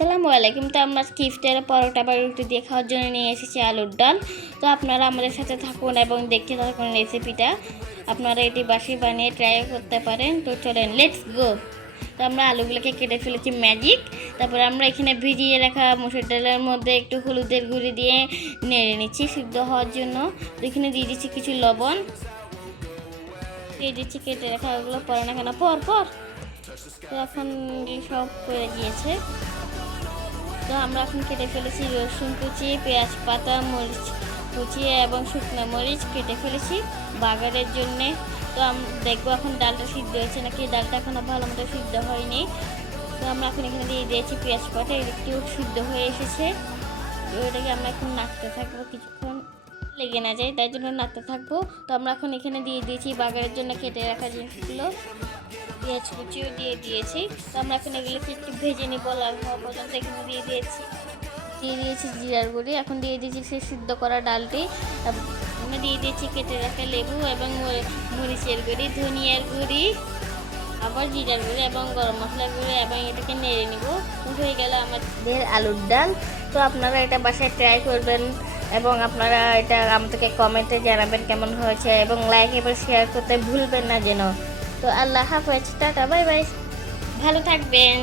আসসালামু আলাইকুম। তো আমরা ইফতারে পরোটা বা রুটি দিয়ে খাওয়ার জন্য নিয়ে এসেছি আলুর ডাল। তো আপনারা আমাদের সাথে থাকুন এবং দেখতে থাকুন রেসিপিটা। আপনারা এটি বাসায় বানিয়ে ট্রাই করতে পারেন। তো চলেন, লেটস গো। তো আমরা আলুগুলোকে কেটে ফেলেছি ম্যাজিক। তারপরে আমরা এখানে ভিজিয়ে রাখা মসুর ডালের মধ্যে একটু হলুদের গুঁড়ি দিয়ে নেড়ে নিচ্ছি সিদ্ধ হওয়ার জন্য। তো এখানে দিয়ে দিচ্ছি কিছু লবণ, দিয়ে দিচ্ছি কেটে রাখা ওগুলো পরে না কেন পর তো এখন সব হয়ে গিয়েছে। তো আমরা এখন কেটে ফেলেছি রসুন কুচি, পেঁয়াজ পাতা, মরিচ কুচি এবং শুকনো মরিচ কেটে ফেলেছি বাগারের জন্যে। তো দেখবো এখন ডালটা সিদ্ধ হয়েছে নাকি। ডালটা এখনও ভালো মতো সিদ্ধ হয়নি। তো আমরা এখন এখানে দিয়ে দিয়েছি পেঁয়াজ পাতা, একটু সিদ্ধ হয়ে এসেছে। তো এটাকে আমরা এখন নাড়তে থাকবো, কিছুক্ষণ লেগে না যায় তাই জন্য নাড়তে থাকবো। তো আমরা এখন এখানে দিয়ে দিয়েছি বাগারের জন্য কেটে রাখা জিনিসগুলো, পেঁয়াজ কুচিও দিয়ে দিয়েছি। তো আমরা এখন এগুলোকে একটু ভেজে নিব, লাল হওয়া পর্যন্ত। এখানে দিয়ে দিয়েছি জিরার গুঁড়ি। এখন দিয়ে দিয়েছি সে সিদ্ধ করা ডালটি। আমরা দিয়ে দিয়েছি কেটে রাখা লেবু এবং মরিচের গুঁড়ি, ধনিয়ার গুঁড়ি, আবার জিরার গুঁড়ি এবং গরম মশলার গুঁড়ি, এবং এটাকে নেড়ে নিব। হয়ে গেল আমাদের আলুর ডাল। তো আপনারা এটা বাসায় ট্রাই করবেন এবং আপনারা এটা আমাদেরকে কমেন্টে জানাবেন কেমন হয়েছে, এবং লাইক এবং শেয়ার করতে ভুলবেন না যেন। তো আল্লাহ হাফেজ, টাটা, বাই বাই, ভালো থাকবেন।